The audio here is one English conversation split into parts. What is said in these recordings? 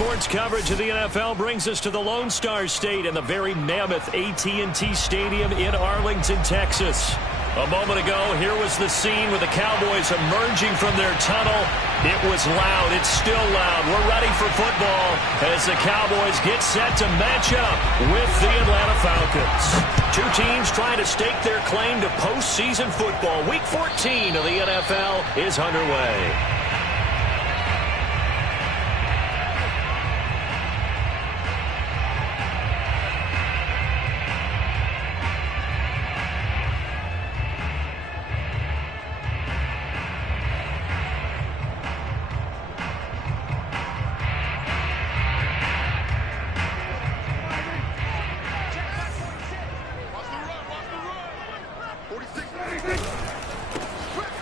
Sports coverage of the NFL brings us to the Lone Star State and the very mammoth AT&T Stadium in Arlington, Texas. A moment ago, here was the scene with the Cowboys emerging from their tunnel. It was loud. It's still loud. We're ready for football as the Cowboys get set to match up with the Atlanta Falcons. Two teams trying to stake their claim to postseason football. Week 14 of the NFL is underway.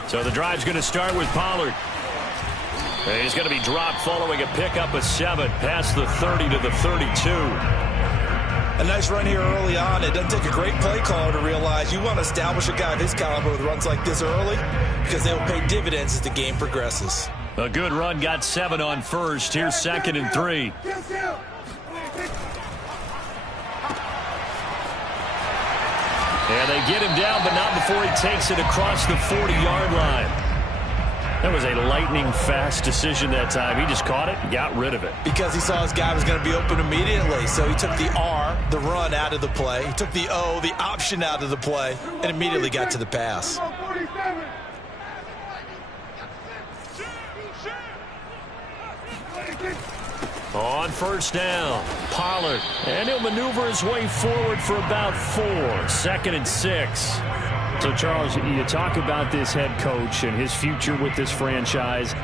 So the drive's going to start with Pollard. He's going to be dropped following a pickup of 7 past the 30 to the 32. A nice run here early on. It doesn't take a great play caller to realize you want to establish a guy of his caliber with runs like this early because they'll pay dividends as the game progresses. A good run, got 7 on first. Here's 2nd and 3. And they get him down, but not before he takes it across the 40-yard line. That was a lightning-fast decision that time. He just caught it and got rid of it. Because he saw his guy was going to be open immediately, so he took the R, the run, out of the play. He took the O, the option, out of the play, and immediately got to the pass. On first down, Pollard, and he'll maneuver his way forward for about 4. 2nd and 6. So, Charles, you talk about this head coach and his future with this franchise.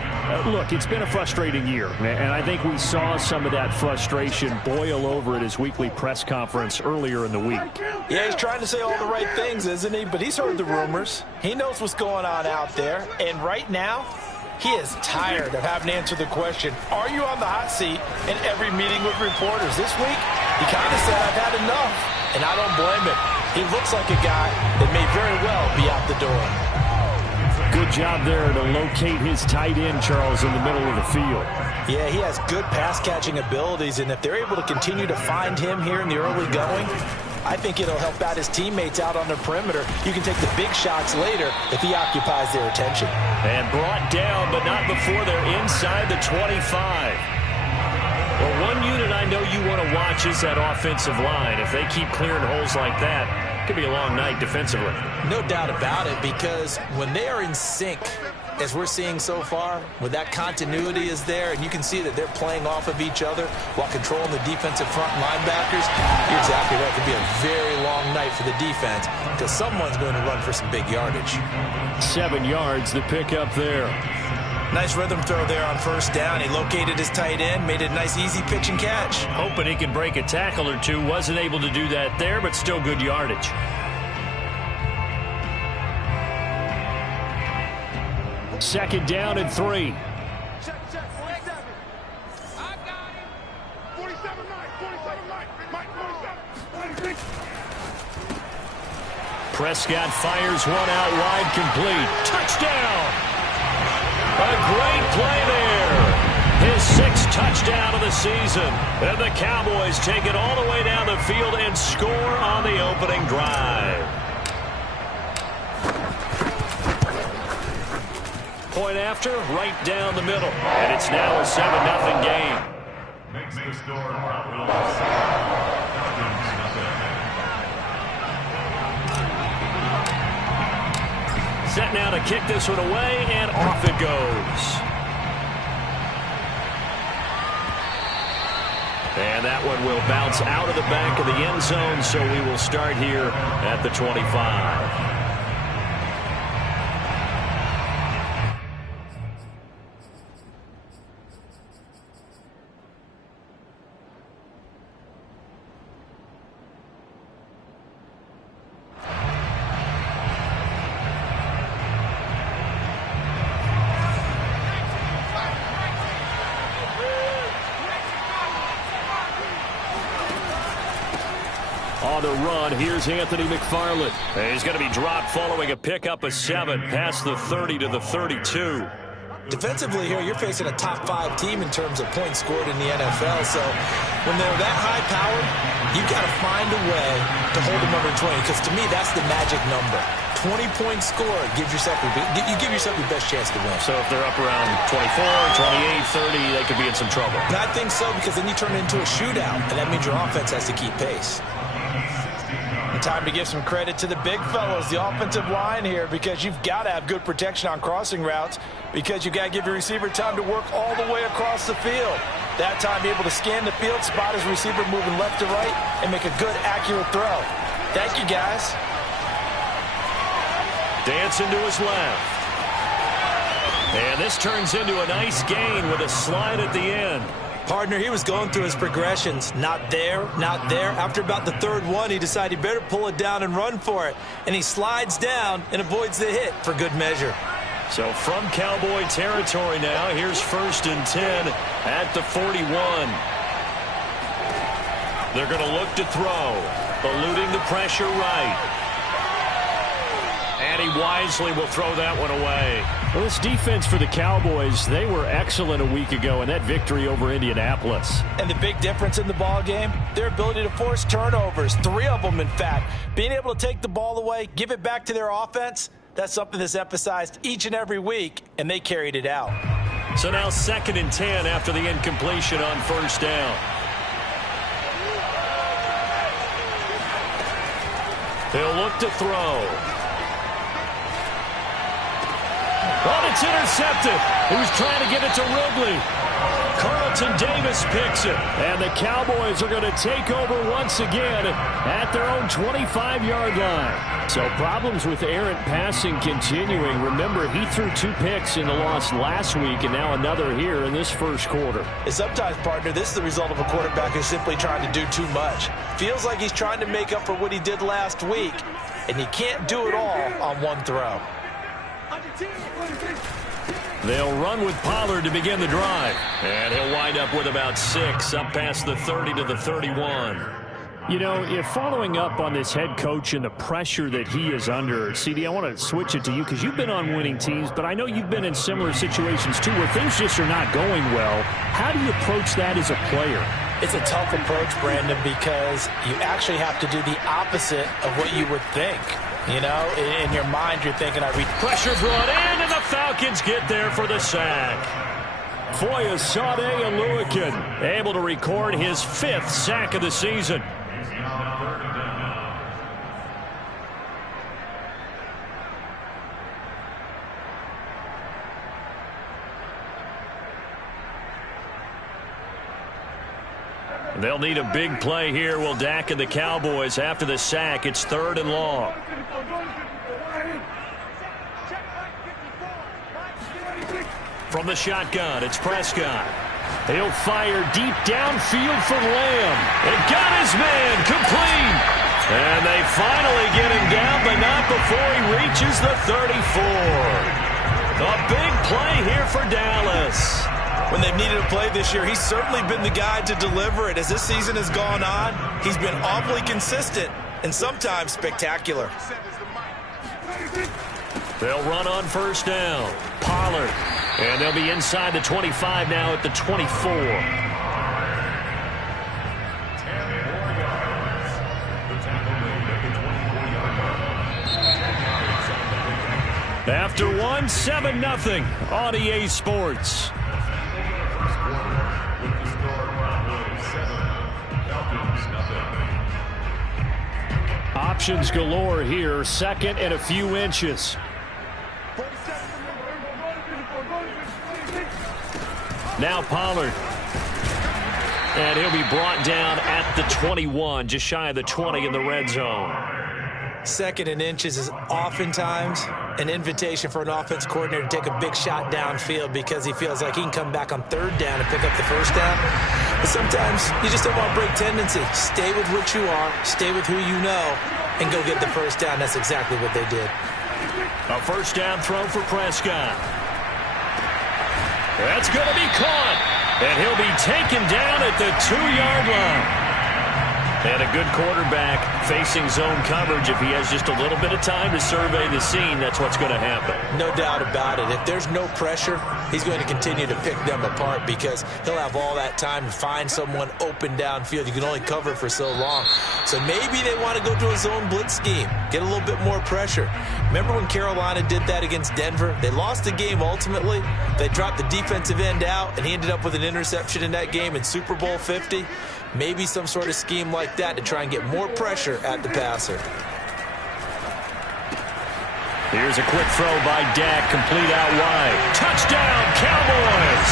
Look, it's been a frustrating year, and I think we saw some of that frustration boil over at his weekly press conference earlier in the week. Yeah, he's trying to say all the right things, isn't he? But he's heard the rumors. He knows what's going on out there, and right now, he is tired of having to answer the question, are you on the hot seat in every meeting with reporters? This week, he kind of said, I've had enough, and I don't blame him. He looks like a guy that may very well be out the door. Good job there to locate his tight end, Charles, in the middle of the field. Yeah, he has good pass-catching abilities, and if they're able to continue to find him here in the early going, I think it'll help out his teammates out on the perimeter. You can take the big shots later if he occupies their attention. And brought down, but not before they're inside the 25. Well, one unit I know you want to watch is that offensive line. If they keep clearing holes like that, it could be a long night defensively. No doubt about it, because when they are in sync, as we're seeing so far, when that continuity is there, and you can see that they're playing off of each other while controlling the defensive front linebackers, you're exactly right. It could be a very long night for the defense because someone's going to run for some big yardage. 7 yards, the pickup there. Nice rhythm throw there on first down. He located his tight end, made it a nice easy pitch and catch. Hoping he can break a tackle or two. Wasn't able to do that there, but still good yardage. Second down and 3. Check, 47. I got him. 47, Mike, 47. Prescott fires one out wide, complete. Touchdown! A great play there. His 6th touchdown of the season. And the Cowboys take it all the way down the field and score on the opening drive. Point after, right down the middle. And it's now a 7-0 game. Makes the score. Set now to kick this one away, and off it goes. And that one will bounce out of the back of the end zone, so we will start here at the 25. On the run, here's Anthony McFarland. He's going to be dropped following a pickup of 7 past the 30 to the 32. Defensively here, you're facing a top 5 team in terms of points scored in the NFL. So when they're that high-powered, you've got to find a way to hold them under 20, because to me, that's the magic number. 20-point score gives yourself you give yourself your best chance to win. So if they're up around 24, 28, 30, they could be in some trouble. And I think so, because then you turn it into a shootout, and that means your offense has to keep pace. And time to give some credit to the big fellows, the offensive line here, because you've got to have good protection on crossing routes, because you've got to give your receiver time to work all the way across the field. That time, be able to scan the field, spot his receiver moving left to right, and make a good, accurate throw. Thank you, guys. Dancing to his left. And this turns into a nice gain with a slide at the end. Partner, he was going through his progressions. Not there, not there. After about the third one, he decided he better pull it down and run for it. And he slides down and avoids the hit for good measure. So from Cowboy territory now, here's 1st and 10 at the 41. They're going to look to throw, eluding the pressure right. And he wisely will throw that one away. Well, this defense for the Cowboys, they were excellent a week ago in that victory over Indianapolis. And the big difference in the ball game, their ability to force turnovers, 3 of them, in fact. Being able to take the ball away, give it back to their offense, that's something that's emphasized each and every week, and they carried it out. So now 2nd and 10 after the incompletion on 1st down. They'll look to throw. Oh, it's intercepted. He was trying to get it to Ridley. Carlton Davis picks it. And the Cowboys are going to take over once again at their own 25-yard line. So problems with errant passing continuing. Remember, he threw 2 picks in the loss last week, and now another here in this first quarter. And sometimes, partner, this is the result of a quarterback who's simply trying to do too much. Feels like he's trying to make up for what he did last week, and he can't do it all on one throw. They'll run with Pollard to begin the drive. And he'll wind up with about 6, up past the 30 to the 31. You know, if following up on this head coach and the pressure that he is under, CD, I want to switch it to you because you've been on winning teams, but I know you've been in similar situations too where things just are not going well. How do you approach that as a player? It's a tough approach, Brandon, because you actually have to do the opposite of what you would think. You know, in your mind, you're thinking, pressure brought in, and the Falcons get there for the sack. Foyesade Oluwakin able to record his 5th sack of the season. They'll need a big play here. Will Dak and the Cowboys after the sack. It's 3rd and long. From the shotgun, it's Prescott. He'll fire deep downfield for Lamb. It got his man complete. And they finally get him down, but not before he reaches the 34. A big play here for Dallas. When they've needed a play this year, he's certainly been the guy to deliver it. As this season has gone on, he's been awfully consistent and sometimes spectacular. They'll run on 1st down. Pollard. And they'll be inside the 25 now at the 24. After 1, 7-0 on EA Sports. Options galore here. 2nd and a few inches. Now Pollard. And he'll be brought down at the 21, just shy of the 20 in the red zone. 2nd and inches is oftentimes an invitation for an offense coordinator to take a big shot downfield because he feels like he can come back on 3rd down and pick up the 1st down. But sometimes you just don't want to break tendency. Stay with what you are, stay with who you know, and go get the 1st down. That's exactly what they did. A 1st down throw for Prescott. That's going to be caught. And he'll be taken down at the 2-yard line. And a good quarterback facing zone coverage. If he has just a little bit of time to survey the scene, that's what's going to happen. No doubt about it. If there's no pressure, he's going to continue to pick them apart because he'll have all that time to find someone open downfield. You can only cover for so long. So maybe they want to go to a zone blitz scheme, get a little bit more pressure. Remember when Carolina did that against Denver? They lost the game ultimately. They dropped the defensive end out, and he ended up with an interception in that game in Super Bowl 50. Maybe some sort of scheme like that to try and get more pressure at the passer. Here's a quick throw by Dak, complete out wide. Touchdown, Cowboys!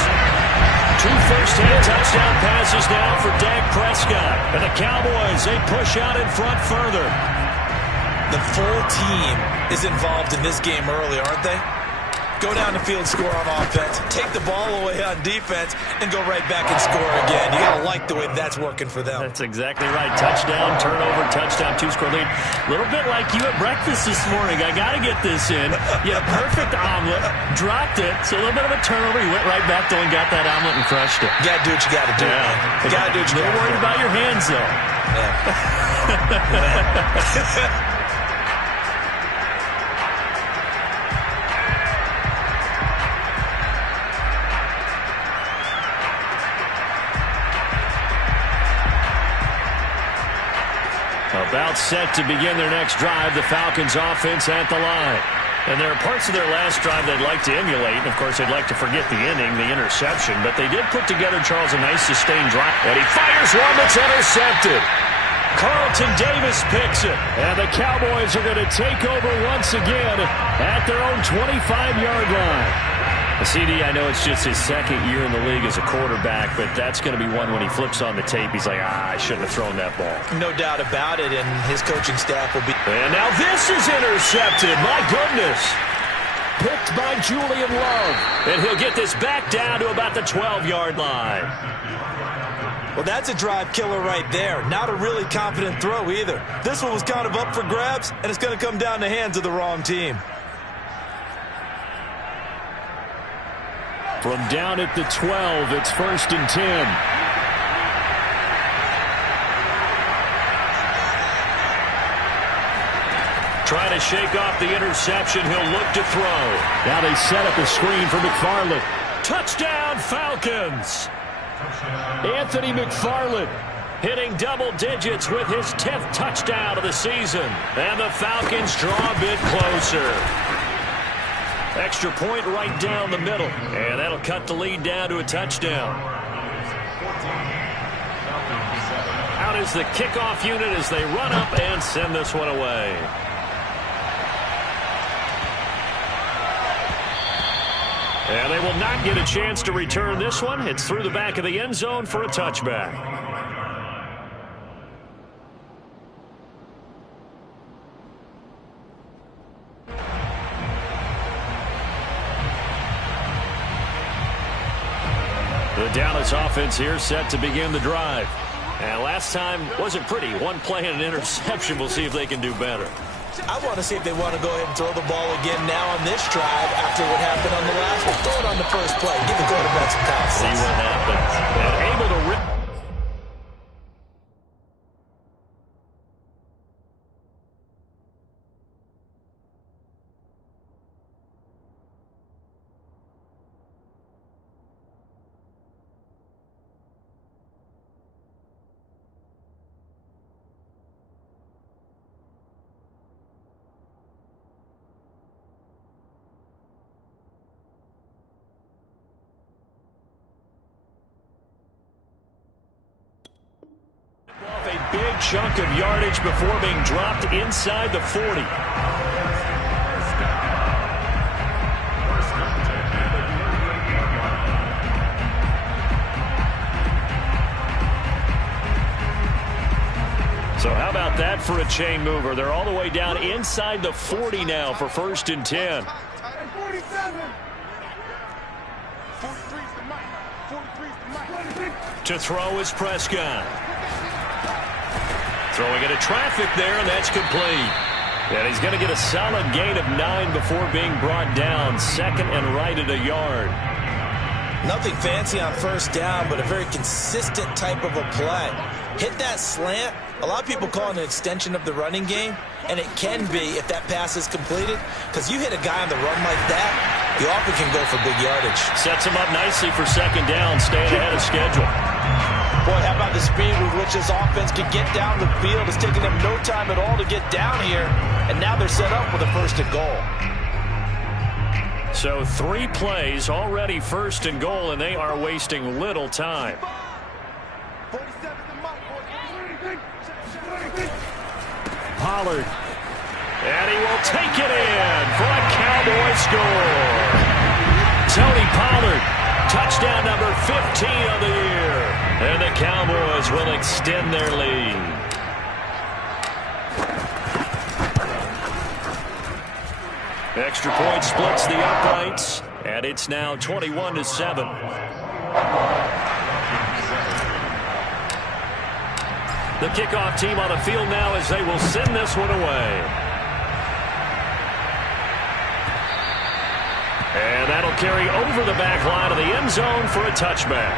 2 first-half touchdown passes now for Dak Prescott. And the Cowboys, they push out in front further. The full team is involved in this game early, aren't they? Go down the field, score on offense, take the ball away on defense, and go right back and score again. You got to like the way that's working for them. That's exactly right. Touchdown, turnover, touchdown, 2-score lead. A little bit like you at breakfast this morning. I got to get this in. You had a perfect omelet, dropped it, so a little bit of a turnover. You went right back though and got that omelet and crushed it. You got to do what you got to do, man. You got to do what you got to do. A little worried about your hands, though. Yeah. About set to begin their next drive, the Falcons offense at the line. And there are parts of their last drive they'd like to emulate. And, of course, they'd like to forget the inning, the interception. But they did put together, Charles, a nice sustained drive. And he fires one that's intercepted. Carlton Davis picks it. And the Cowboys are going to take over once again at their own 25-yard line. CD, I know it's just his second year in the league as a quarterback, but that's going to be one when he flips on the tape. He's like, I shouldn't have thrown that ball. No doubt about it, and his coaching staff will be. And now this is intercepted. My goodness. Picked by Julian Love. And he'll get this back down to about the 12-yard line. Well, that's a drive killer right there. Not a really confident throw either. This one was kind of up for grabs, and it's going to come down the hands of the wrong team. From down at the 12, it's 1st and 10. Trying to shake off the interception. He'll look to throw. Now they set up a screen for McFarland. Touchdown, Falcons! Anthony McFarland hitting double digits with his 10th touchdown of the season. And the Falcons draw a bit closer. Extra point right down the middle. And that'll cut the lead down to a touchdown. Out is the kickoff unit as they run up and send this one away. And they will not get a chance to return this one. It's through the back of the end zone for a touchback. The Dallas offense here set to begin the drive. And last time wasn't pretty. One play and an interception. We'll see if they can do better. I want to see if they want to go ahead and throw the ball again now on this drive after what happened on the last one. Throw it on the first play. Give the quarterback some confidence. See what happens. And able to rip. A big chunk of yardage before being dropped inside the 40. So how about that for a chain mover? They're all the way down inside the 40 now for 1st and 10. 47. 43's the mic. 43's the mic. To throw is Prescott. Throwing into traffic there, and that's complete. And he's going to get a solid gain of 9 before being brought down. 2nd and right at a yard. Nothing fancy on 1st down, but a very consistent type of a play. hit that slant. A lot of people call it an extension of the running game, and it can be if that pass is completed, because you hit a guy on the run like that, he often can go for big yardage. Sets him up nicely for second down, staying ahead of schedule. Boy, how about the speed with which this offense can get down the field? It's taking them no time at all to get down here, and now they're set up with a first and goal. So 3 plays, already first and goal, and they are wasting little time. Pollard. And he will take it in for a Cowboy score. Tony Pollard, touchdown number 15 of the year. And the Cowboys will extend their lead. Extra point splits the uprights, and it's now 21-7. The kickoff team on the field now as they will send this one away. And that'll carry over the back line of the end zone for a touchback.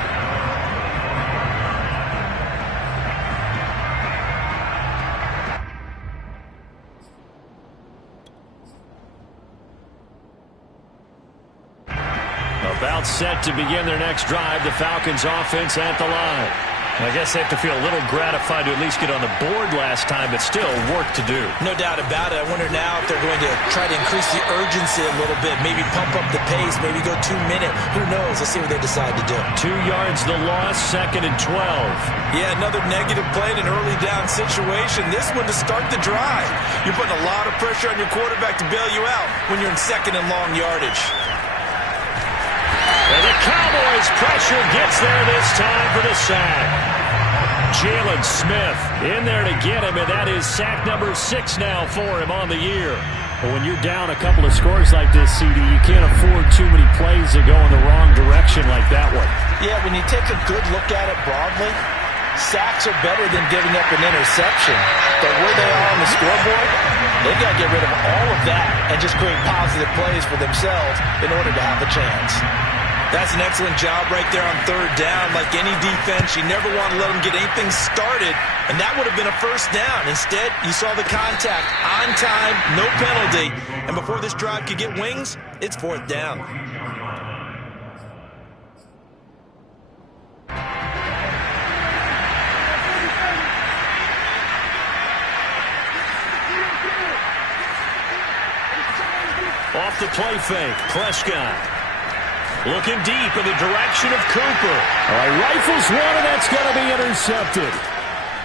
About set to begin their next drive, the Falcons offense at the line. I guess they have to feel a little gratified to at least get on the board last time, but still work to do. No doubt about it. I wonder now if they're going to try to increase the urgency a little bit, maybe pump up the pace, maybe go 2-minute. Who knows? Let's see what they decide to do. 2 yards the loss, 2nd and 12. Yeah, another negative play in an early down situation. This one to start the drive. You're putting a lot of pressure on your quarterback to bail you out when you're in 2nd and long yardage. And the Cowboys' pressure gets there this time for the sack. Jalen Smith in there to get him, and that is sack number 6 now for him on the year. But when you're down a couple of scores like this, CD, you can't afford too many plays that go in the wrong direction like that one. Yeah, when you take a good look at it broadly, sacks are better than giving up an interception. But where they are on the scoreboard, they've got to get rid of all of that and just create positive plays for themselves in order to have a chance. That's an excellent job right there on 3rd down. Like any defense, you never want to let them get anything started, and that would have been a first down. Instead, you saw the contact on time, no penalty, and before this drive could get wings, it's 4th down. Off the play fake, Prescott. Looking deep in the direction of Cooper. All right, rifles one, and that's going to be intercepted.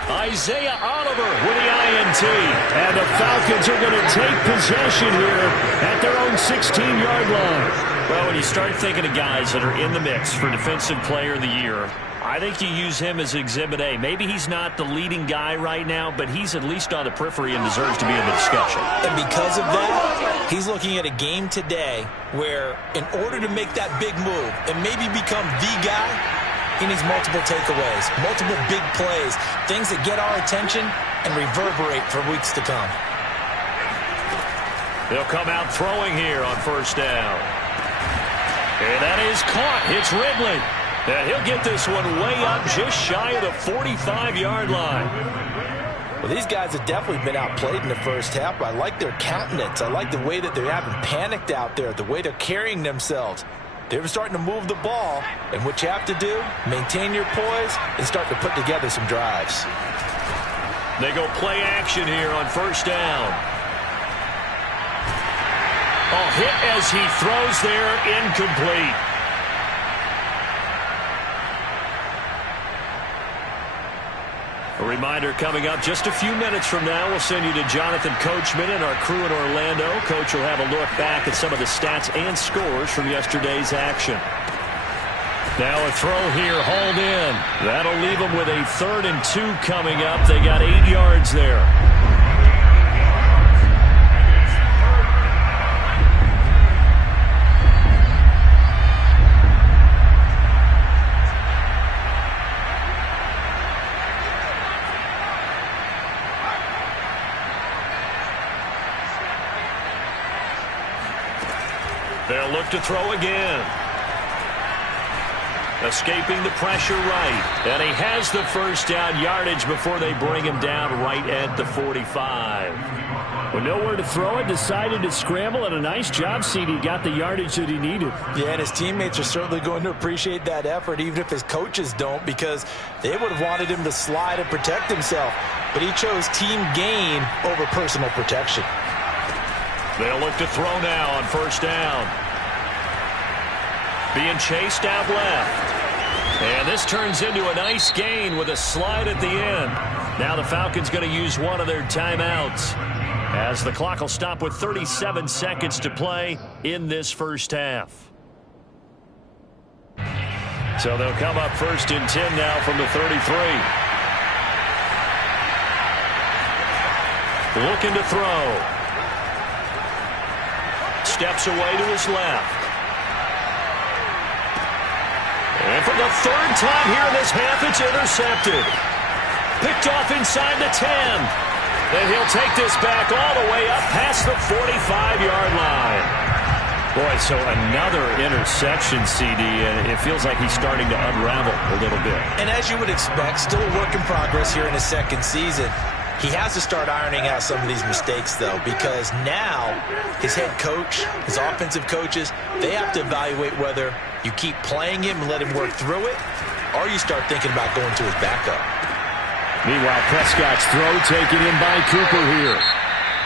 Isaiah Oliver with the INT. And the Falcons are going to take possession here at their own 16-yard line. Well, when you start thinking of guys that are in the mix for Defensive Player of the Year, I think you use him as Exhibit A. Maybe he's not the leading guy right now, but he's at least on the periphery and deserves to be in the discussion. And because of that, he's looking at a game today where in order to make that big move and maybe become the guy, he needs multiple takeaways, multiple big plays, things that get our attention and reverberate for weeks to come. They'll come out throwing here on 1st down. And that is caught. It's Ridley. And he'll get this one way up just shy of the 45-yard line. Well, these guys have definitely been outplayed in the first half, but I like their countenance. I like the way that they haven't panicked out there, the way they're carrying themselves. They're starting to move the ball, and what you have to do, maintain your poise and start to put together some drives. They go play action here on 1st down. A hit as he throws there, incomplete. A reminder coming up just a few minutes from now, we'll send you to Jonathan Coachman and our crew in Orlando. Coach will have a look back at some of the stats and scores from yesterday's action. Now a throw here, hauled in. That'll leave them with a 3rd and 2 coming up. They got 8 yards there. They'll look to throw again. Escaping the pressure right. And he has the first down yardage before they bring him down right at the 45. With nowhere to throw it, decided to scramble, and a nice job, CD. Got the yardage that he needed. Yeah, and his teammates are certainly going to appreciate that effort, even if his coaches don't, because they would have wanted him to slide and protect himself. But he chose team gain over personal protection. They'll look to throw now on first down. Being chased out left. And this turns into a nice gain with a slide at the end. Now the Falcons going to use one of their timeouts, as the clock will stop with 37 seconds to play in this first half. So they'll come up first and 10 now from the 33. Looking to throw. Steps away to his left. And for the third time here in this half, it's intercepted. Picked off inside the 10. Then he'll take this back all the way up past the 45-yard line. Boy, so another interception, CD, and it feels like he's starting to unravel a little bit. And as you would expect, still a work in progress here in his second season. He has to start ironing out some of these mistakes, though, because now his head coach, his offensive coaches, they have to evaluate whether you keep playing him and let him work through it, or you start thinking about going to his backup. Meanwhile, Prescott's throw taken in by Cooper here.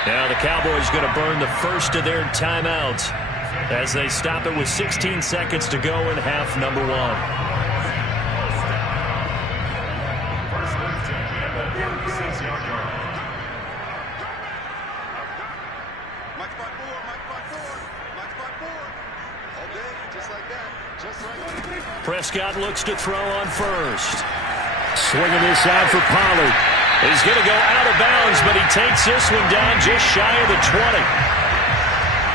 Now the Cowboys going to burn the first of their timeouts as they stop it with 16 seconds to go in half number one. Prescott looks to throw on first. Swinging this out for Pollard. He's going to go out of bounds, but he takes this one down just shy of the 20.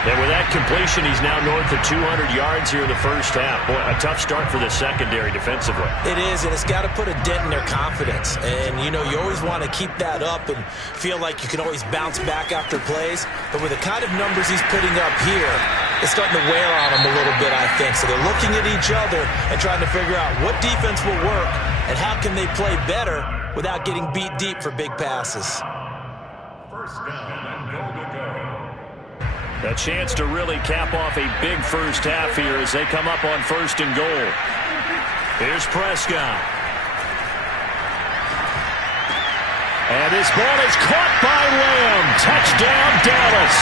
And with that completion, he's now north of 200 yards here in the first half. Boy, a tough start for the secondary defensively. It is, and it's got to put a dent in their confidence. And, you know, you always want to keep that up and feel like you can always bounce back after plays. But with the kind of numbers he's putting up here, it's starting to wear on them a little bit, I think. So they're looking at each other and trying to figure out what defense will work and how can they play better without getting beat deep for big passes. First down and goal to go. A chance to really cap off a big first half here as they come up on first and goal. Here's Prescott. And this ball is caught by Lamb. Touchdown, Dallas.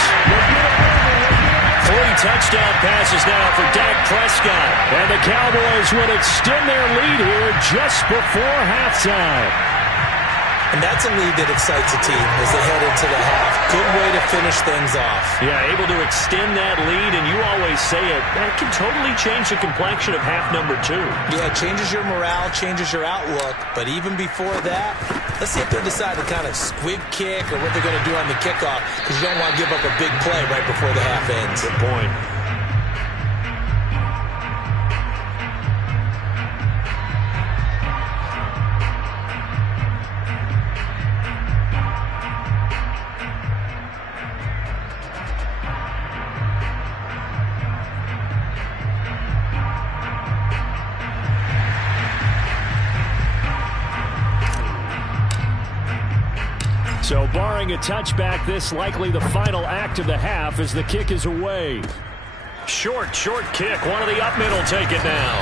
3 touchdown passes now for Dak Prescott. And the Cowboys would extend their lead here just before halftime. And that's a lead that excites a team as they head into the half. Good way to finish things off. Yeah, able to extend that lead, and you always say it, that can totally change the complexion of half number 2. Yeah, it changes your morale, changes your outlook. But even before that, let's see if they decide to kind of squib kick or what they're going to do on the kickoff, because you don't want to give up a big play right before the half ends. Good point. So barring a touchback, this likely the final act of the half as the kick is away. Short kick. One of the up middle take it now.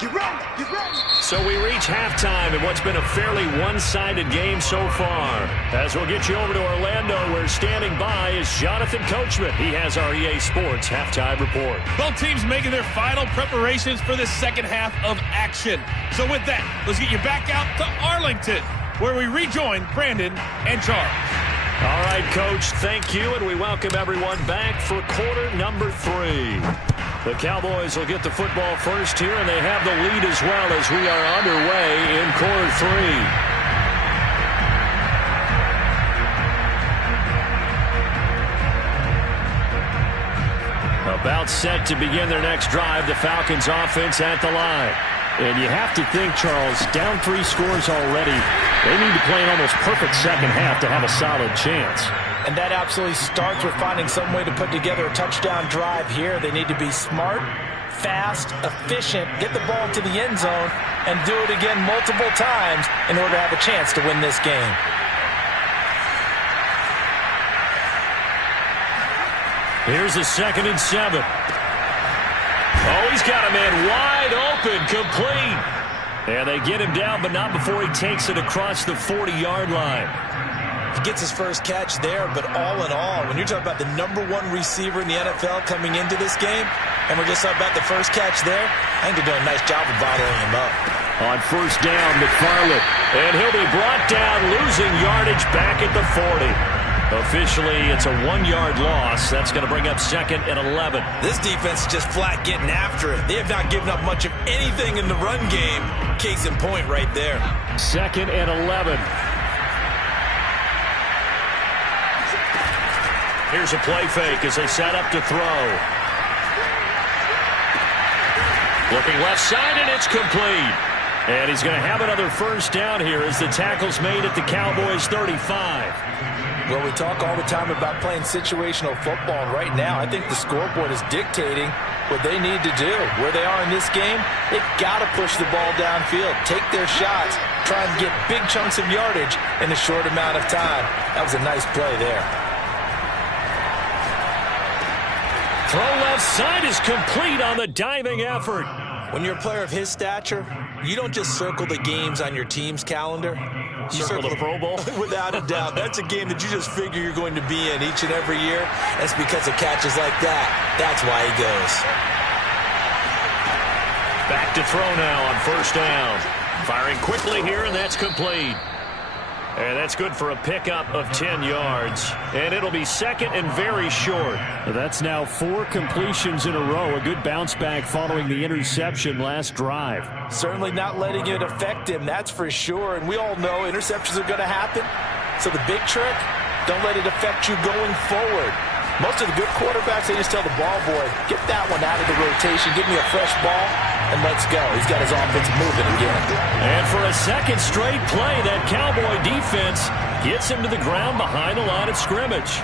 Get ready, get ready. So we reach halftime in what's been a fairly one-sided game so far. As we'll get you over to Orlando, where standing by is Jonathan Coachman. He has our EA Sports halftime report. Both teams making their final preparations for the second half of action. So with that, let's get you back out to Arlington, where we rejoin Brandon and Charles. All right, Coach, thank you, and we welcome everyone back for quarter number 3. The Cowboys will get the football first here, and they have the lead as well as we are underway in quarter 3. About set to begin their next drive, the Falcons offense at the line. And you have to think, Charles, down 3 scores already. They need to play an almost perfect second half to have a solid chance. And that absolutely starts with finding some way to put together a touchdown drive here. They need to be smart, fast, efficient, get the ball to the end zone, and do it again multiple times in order to have a chance to win this game. Here's a 2nd and 7. Oh, he's got a man wide open, complete. And they get him down, but not before he takes it across the 40-yard line. He gets his first catch there, but all in all, when you're talking about the #1 receiver in the NFL coming into this game, and we're just talking about the first catch there, I think they're doing a nice job of bottling him up. On 1st down, McFarland. And he'll be brought down, losing yardage back at the 40. Officially, it's a 1-yard loss. That's going to bring up 2nd and 11. This defense is just flat getting after it. They have not given up much of anything in the run game. Case in point right there. 2nd and 11. Here's a play fake as they set up to throw. Looking left side, and it's complete. And he's going to have another 1st down here as the tackle's made at the Cowboys 35. Well, we talk all the time about playing situational football, and right now I think the scoreboard is dictating what they need to do. Where they are in this game, they've got to push the ball downfield, take their shots, try and get big chunks of yardage in a short amount of time. That was a nice play there. Throw left side is complete on the diving effort. When you're a player of his stature, you don't just circle the games on your team's calendar. You circle the Pro Bowl? Without a doubt. That's a game that you just figure you're going to be in each and every year. That's because of catches like that. That's why he goes. Back to throw now on 1st down. Firing quickly here, and that's complete. And that's good for a pickup of 10 yards. And it'll be 2nd and very short. That's now 4 completions in a row. A good bounce back following the interception last drive. Certainly not letting it affect him, that's for sure. And we all know interceptions are going to happen. So the big trick, don't let it affect you going forward. Most of the good quarterbacks, they just tell the ball boy, get that one out of the rotation, give me a fresh ball, and let's go. He's got his offense moving again. And for a 2nd straight play, that Cowboy defense gets him to the ground behind the line of scrimmage.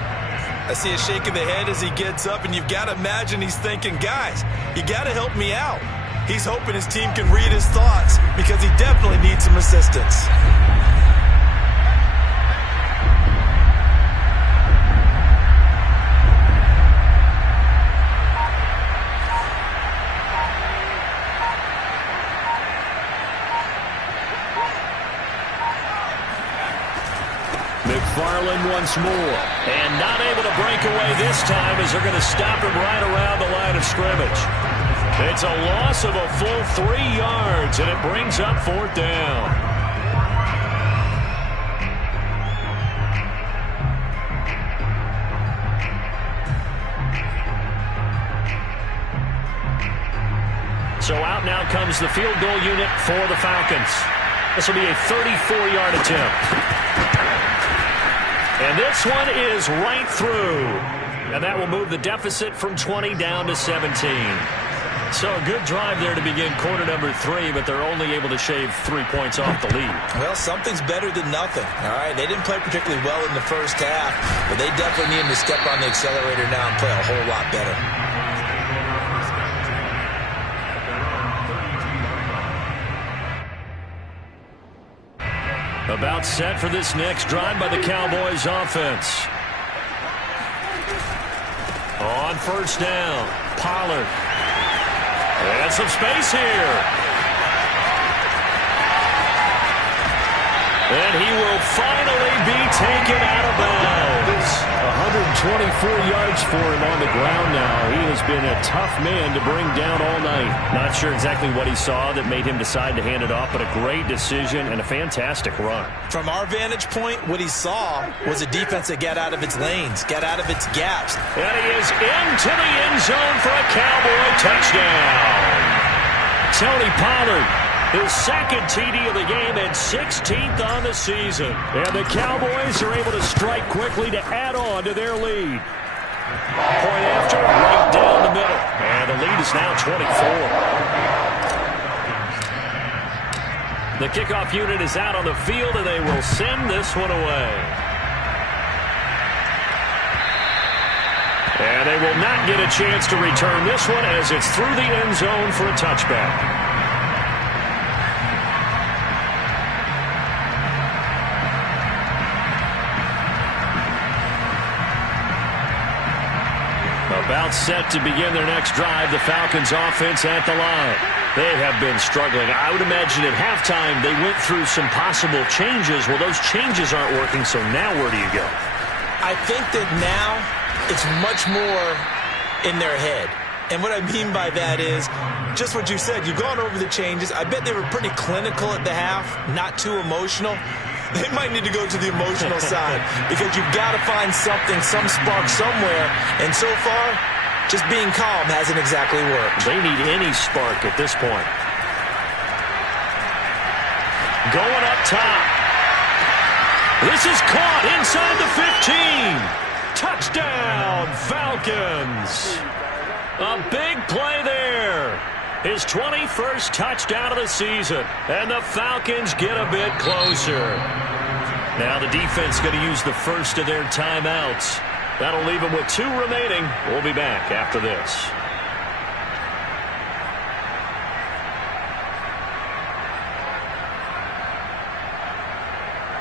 I see a shake of the head as he gets up, and you've got to imagine he's thinking, guys, you got to help me out. He's hoping his team can read his thoughts because he definitely needs some assistance. McFarland once more. And not able to break away this time as they're going to stop him right around the line of scrimmage. It's a loss of a full 3 yards, and it brings up 4th down. So out now comes the field goal unit for the Falcons. This will be a 34-yard attempt. And this one is right through. And that will move the deficit from 20 down to 17. So a good drive there to begin quarter number 3, but they're only able to shave 3 points off the lead. Well, something's better than nothing. All right, they didn't play particularly well in the first half, but they definitely need to step on the accelerator now and play a whole lot better. About set for this next drive by the Cowboys offense. On 1st down, Pollard. And some space here. And he will finally be taken out of bounds. 124 yards for him on the ground now. He has been a tough man to bring down all night. Not sure exactly what he saw that made him decide to hand it off, but a great decision and a fantastic run. From our vantage point, what he saw was a defense that got out of its lanes, got out of its gaps. And he is into the end zone for a Cowboy touchdown. Tony Pollard, his 2nd TD of the game and 16th on the season. And the Cowboys are able to strike quickly to add on to their lead. Point after, right down the middle. And the lead is now 24. The kickoff unit is out on the field, and they will send this one away. And they will not get a chance to return this one as it's through the end zone for a touchback. About set to begin their next drive, the Falcons offense at the line. They have been struggling. I would imagine at halftime they went through some possible changes. Well, those changes aren't working, so now where do you go? I think that now it's much more in their head. And what I mean by that is just what you said. You've gone over the changes. I bet they were pretty clinical at the half, not too emotional. They might need to go to the emotional side because you've got to find something, some spark somewhere. And so far, just being calm hasn't exactly worked. They need any spark at this point. Going up top. This is caught inside the 15. Touchdown, Falcons. A big play there. His 21st touchdown of the season. And the Falcons get a bit closer. Now the defense going to use the first of their timeouts. That'll leave them with 2 remaining. We'll be back after this.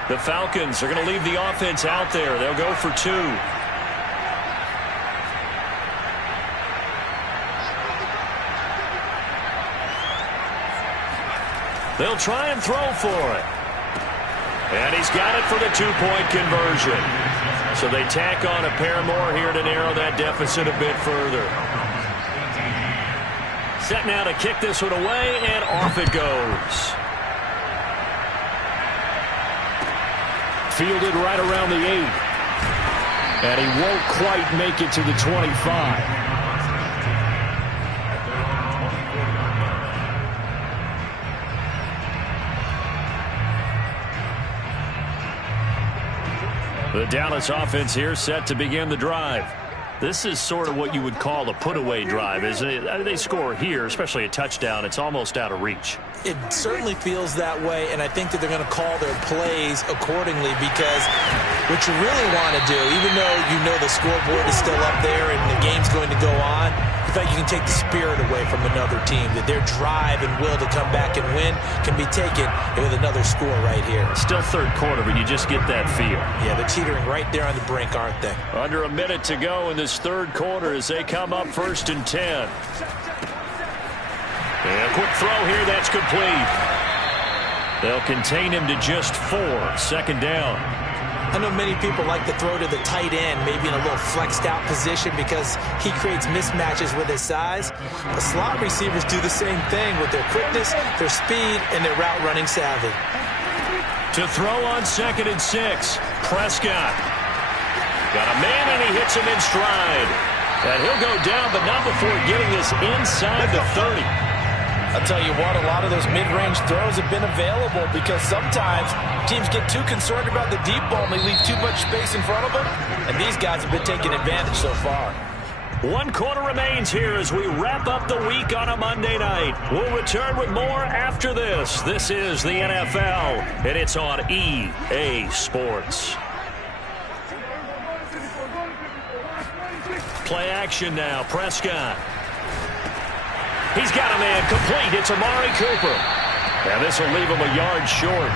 The Falcons are going to leave the offense out there. They'll go for 2. They'll try and throw for it. And he's got it for the 2-point conversion. So they tack on a pair more here to narrow that deficit a bit further. Set now to kick this one away, and off it goes. Fielded right around the 8. And he won't quite make it to the 25. The Dallas offense here set to begin the drive. This is sort of what you would call a put-away drive, isn't it? I mean, they score here, especially a touchdown. It's almost out of reach. It certainly feels that way, and I think that they're going to call their plays accordingly because what you really want to do, even though you know the scoreboard is still up there and the game's going to go on, I feel like you can take the spirit away from another team, that their drive and will to come back and win can be taken with another score right here. Still third quarter, but you just get that feel. Yeah, they're teetering right there on the brink, aren't they? Under a minute to go in this third quarter as they come up 1st and 10. And a quick throw here, that's complete. They'll contain him to just 4. 2nd down. I know many people like to throw to the tight end, maybe in a little flexed out position because he creates mismatches with his size. But slot receivers do the same thing with their quickness, their speed, and their route running savvy. To throw on 2nd and 6. Prescott. Got a man and he hits him in stride. And he'll go down, but not before getting this inside the 30. I'll tell you what, a lot of those mid-range throws have been available because sometimes teams get too concerned about the deep ball and they leave too much space in front of them. And these guys have been taking advantage so far. 1 quarter remains here as we wrap up the week on a Monday night. We'll return with more after this. This is the NFL, and it's on EA Sports. Play action now. Prescott. He's got a man complete. It's Amari Cooper. And this will leave him a yard short.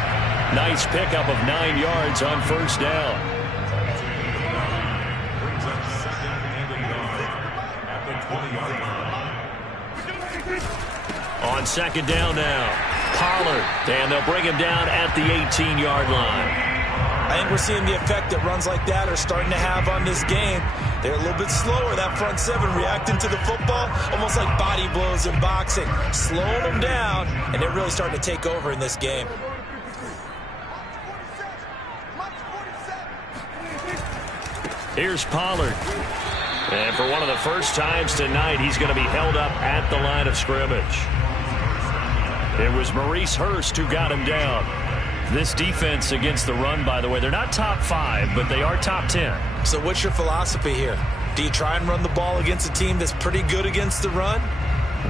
Nice pickup of 9 yards on 1st down. On 2nd down now. Pollard. And they'll bring him down at the 18-yard line. I think we're seeing the effect that runs like that are starting to have on this game. They're a little bit slower, that front 7, reacting to the football, almost like body blows in boxing, slowing them down, and they're really starting to take over in this game. Here's Pollard. And for one of the first times tonight, he's going to be held up at the line of scrimmage. It was Maurice Hurst who got him down. This defense against the run, by the way, they're not top 5, but they are top 10. So what's your philosophy here? Do you try and run the ball against a team that's pretty good against the run?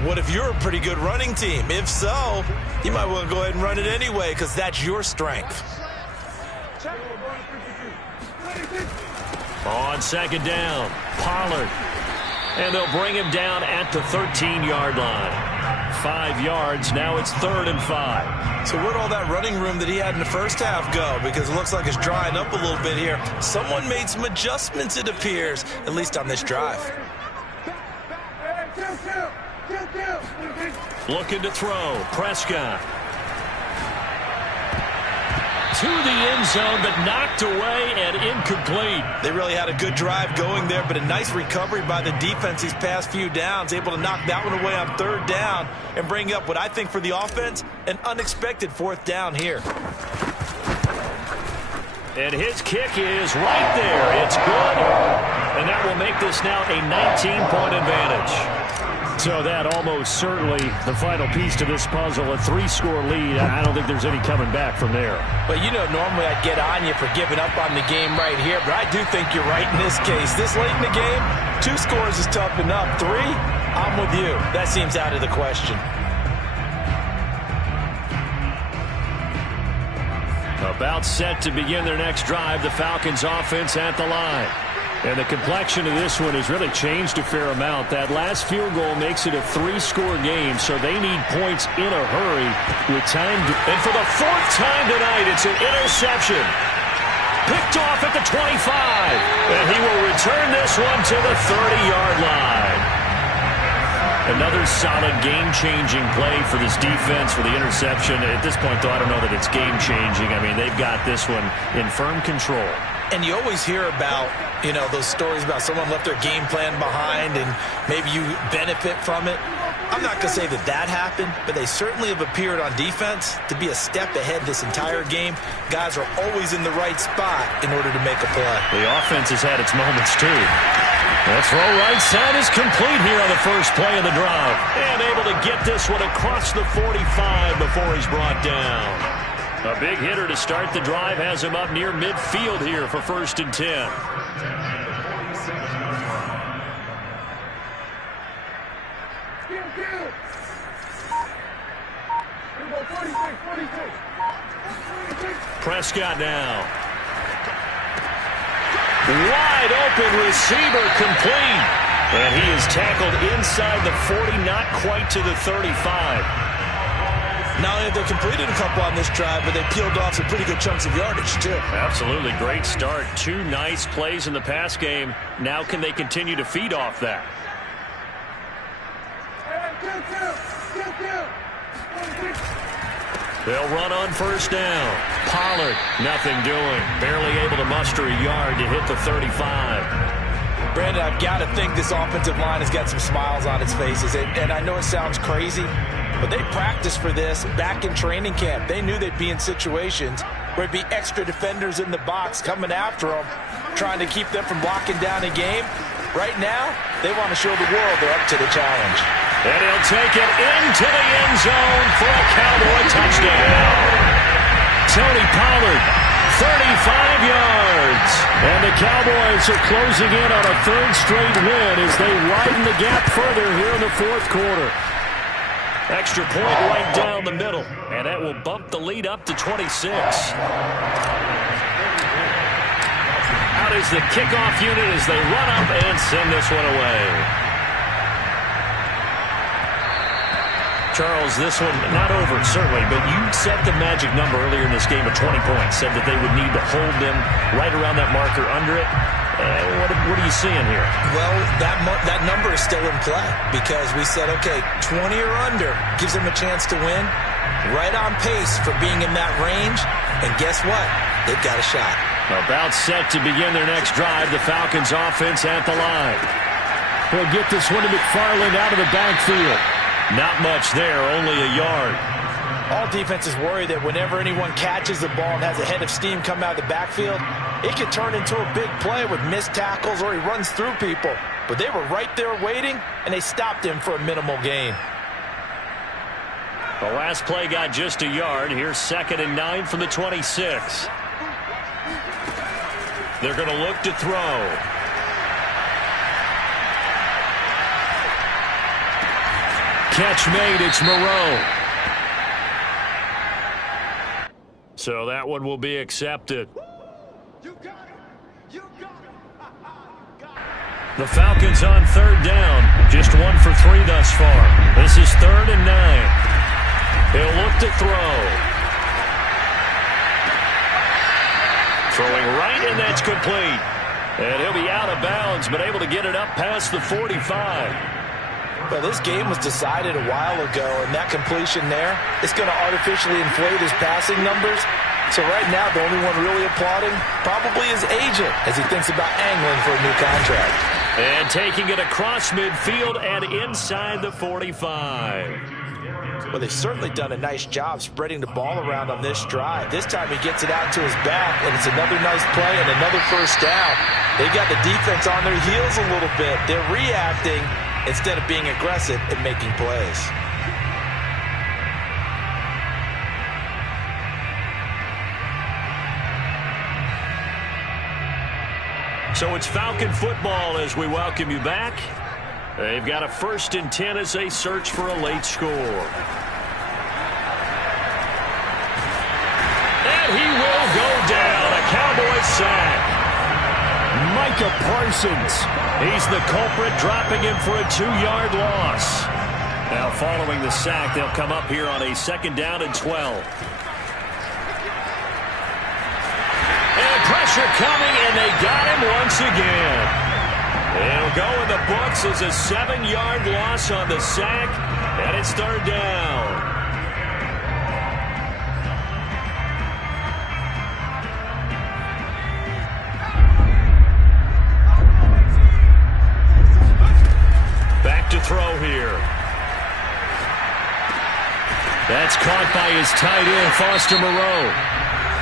What if you're a pretty good running team? If so, you might want to go ahead and run it anyway because that's your strength. On second down, Pollard. And they'll bring him down at the 13-yard line. 5 yards. Now it's 3rd and 5. So where'd all that running room that he had in the first half go? Because it looks like it's drying up a little bit here. Someone made some adjustments, it appears, at least on this drive. Looking to throw. Prescott. To the end zone, but knocked away and incomplete. They really had a good drive going there, but a nice recovery by the defense these past few downs, able to knock that one away on 3rd down and bring up what I think for the offense, an unexpected 4th down here. And his kick is right there. It's good. And that will make this now a 19-point advantage. So that almost certainly the final piece to this puzzle, a 3-score lead. I don't think there's any coming back from there. Well, you know, normally I'd get on you for giving up on the game right here, but I do think you're right in this case. This late in the game, 2 scores is tough enough. 3, I'm with you. That seems out of the question. About set to begin their next drive, the Falcons offense at the line. And the complexion of this one has really changed a fair amount. That last field goal makes it a 3-score game, so they need points in a hurry with time. And for the 4th time tonight, it's an interception. Picked off at the 25. And he will return this one to the 30-yard line. Another solid game-changing play for this defense for the interception. At this point, though, I don't know that it's game-changing. I mean, they've got this one in firm control. And you always hear about, you know, those stories about someone left their game plan behind and maybe you benefit from it. I'm not going to say that that happened, but they certainly have appeared on defense to be a step ahead this entire game. Guys are always in the right spot in order to make a play. The offense has had its moments, too. The throw right side is complete here on the first play of the drive. And able to get this one across the 45 before he's brought down. A big hitter to start the drive has him up near midfield here for 1st and 10. Prescott now. Wide open receiver complete. And he is tackled inside the 40, not quite to the 35. Not only have they completed a couple on this drive, but they peeled off some pretty good chunks of yardage, too. Absolutely. Great start. 2 nice plays in the pass game. Now can they continue to feed off that? They'll run on 1st down. Pollard, nothing doing. Barely able to muster a yard to hit the 35. Brandon, I've got to think this offensive line has got some smiles on its faces. And I know it sounds crazy, but they practiced for this back in training camp. They knew they'd be in situations where it'd be extra defenders in the box coming after them, trying to keep them from locking down a game. Right now, they want to show the world they're up to the challenge. And he'll take it into the end zone for a Cowboy touchdown. Tony Pollard, 35 yards. And the Cowboys are closing in on a 3rd straight win as they widen the gap further here in the 4th quarter. Extra point right down the middle. And that will bump the lead up to 26. Out is the kickoff unit as they run up and send this one away. Charles, this one not over, certainly, but you set the magic number earlier in this game of 20 points, said that they would need to hold them right around that marker under it. What are you seeing here? Well, that number is still in play because we said, okay, 20 or under gives them a chance to win. Right on pace for being in that range. And guess what? They've got a shot. About set to begin their next drive, the Falcons offense at the line. They'll get this one to McFarland out of the backfield. Not much there, only a yard. All defenses worry that whenever anyone catches the ball and has a head of steam come out of the backfield, it could turn into a big play with missed tackles or he runs through people. But they were right there waiting, and they stopped him for a minimal gain. The last play got just a yard. Here's 2nd and 9 from the 26. They're going to look to throw. Catch made. It's Moreau. So that one will be accepted. You got it. You got it. The Falcons on third down. Just 1 for 3 thus far. This is 3rd and 9. He'll look to throw. Throwing right, and that's complete. And he'll be out of bounds, but able to get it up past the 45. Well, this game was decided a while ago, and that completion there is going to artificially inflate his passing numbers. So right now, the only one really applauding probably his agent as he thinks about angling for a new contract. And taking it across midfield and inside the 45. Well, they've certainly done a nice job spreading the ball around on this drive. This time he gets it out to his back, and it's another nice play and another first down. They've got the defense on their heels a little bit. They're reacting instead of being aggressive and making plays. So it's Falcon football as we welcome you back. They've got a 1st and 10 as they search for a late score. And he will go down. A Cowboys sack. Micah Parsons. He's the culprit, dropping him for a 2-yard loss. Now following the sack, they'll come up here on a 2nd down and 12. Pressure coming, and they got him once again. It'll go in the books as a 7-yard loss on the sack, and it's 3rd down. Back to throw here. That's caught by his tight end, Foster Moreau.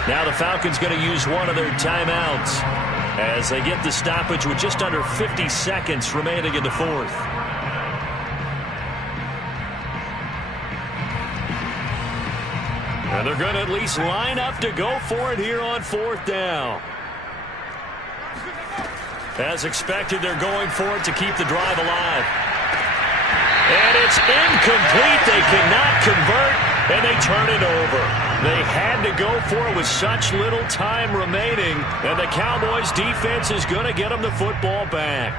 Now the Falcons going to use one of their timeouts as they get the stoppage with just under 50 seconds remaining in the 4th. And they're going to at least line up to go for it here on 4th down. As expected, they're going for it to keep the drive alive. And it's incomplete. They cannot convert, and they turn it over. They had to go for it with such little time remaining, and the Cowboys defense is going to get them the football back.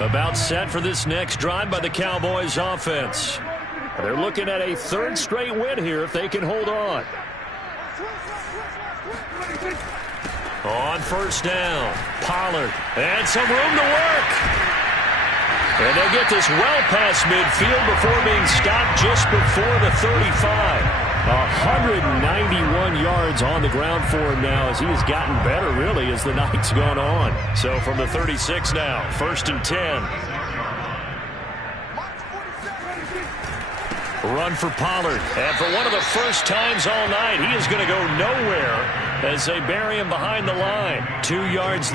About set for this next drive by the Cowboys offense. They're looking at a 3rd straight win here if they can hold on. On 1st down, Pollard, and some room to work. And they'll get this well past midfield before being stopped just before the 35. 191 yards on the ground for him now as he has gotten better, really, as the night's gone on. So from the 36 now, 1st and 10. Run for Pollard. And for one of the first times all night, he is going to go nowhere as they bury him behind the line. 2 yards the